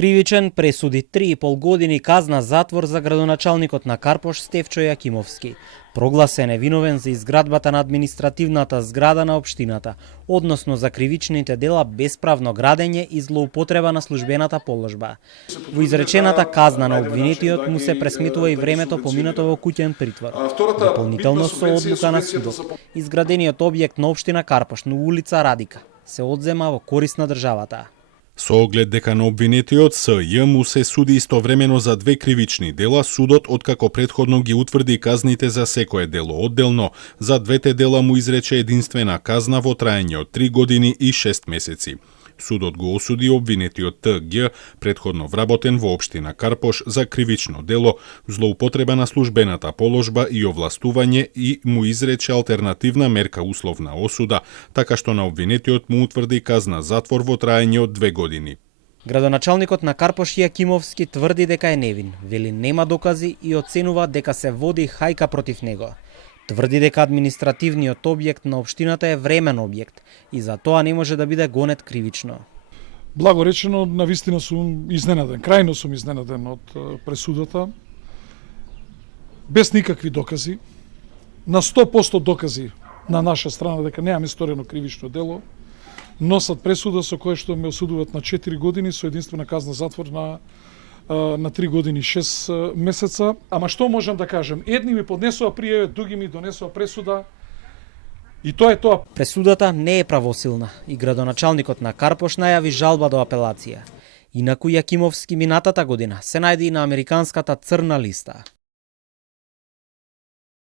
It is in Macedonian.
Кривичен пресуди 3,5 години казна затвор за градоначалникот на Карпош Стефчо Јакимовски. Прогласен е виновен за изградбата на административната зграда на општината, односно за кривичните дела бесправно градење и злоупотреба на службената положба. Во изречената казна на обвинетиот му се пресметува и времето поминато во куќен притвор. Дополнително со одлука на судот, изградениот објект на општина Карпош на улица Радика се одзема во корист на државата. Со оглед дека на обвинетиот С.Ј. му се суди истовремено за 2 кривични дела, судот, откако претходно ги утврди казните за секое дело одделно, за двете дела му изрече единствена казна во траење од 3 години и 6 месеци. Судот го осуди обвинетиот Т.Г., претходно вработен во општина Карпош за кривично дело, злоупотреба на службената положба и овластување и му изрече алтернативна мерка условна осуда, така што на обвинетиот му утврди казна затвор во траење од 2 години. Градоначалникот на Карпош Јакимовски тврди дека е невин, вели нема докази и оценува дека се води хајка против него. Тврди дека административниот објект на општината е времен објект и за тоа не може да биде гонет кривично. Благо речено, навистина сум изненаден, крајно сум изненаден од пресудата. Без никакви докази, на 100% докази на наша страна дека немаме сторено кривично дело, носат пресуда со кое што ме осудуваат на 4 години со единствена казна затвор на 3 години 6 месеца. Ама што можам да кажем? Едни ми поднесува пријаве, други ми донесува пресуда. И тоа е тоа. Пресудата не е правосилна и градоначалникот на Карпош најави жалба до апелација. Инаку Јакимовски минатата година се најде и на американската црна листа.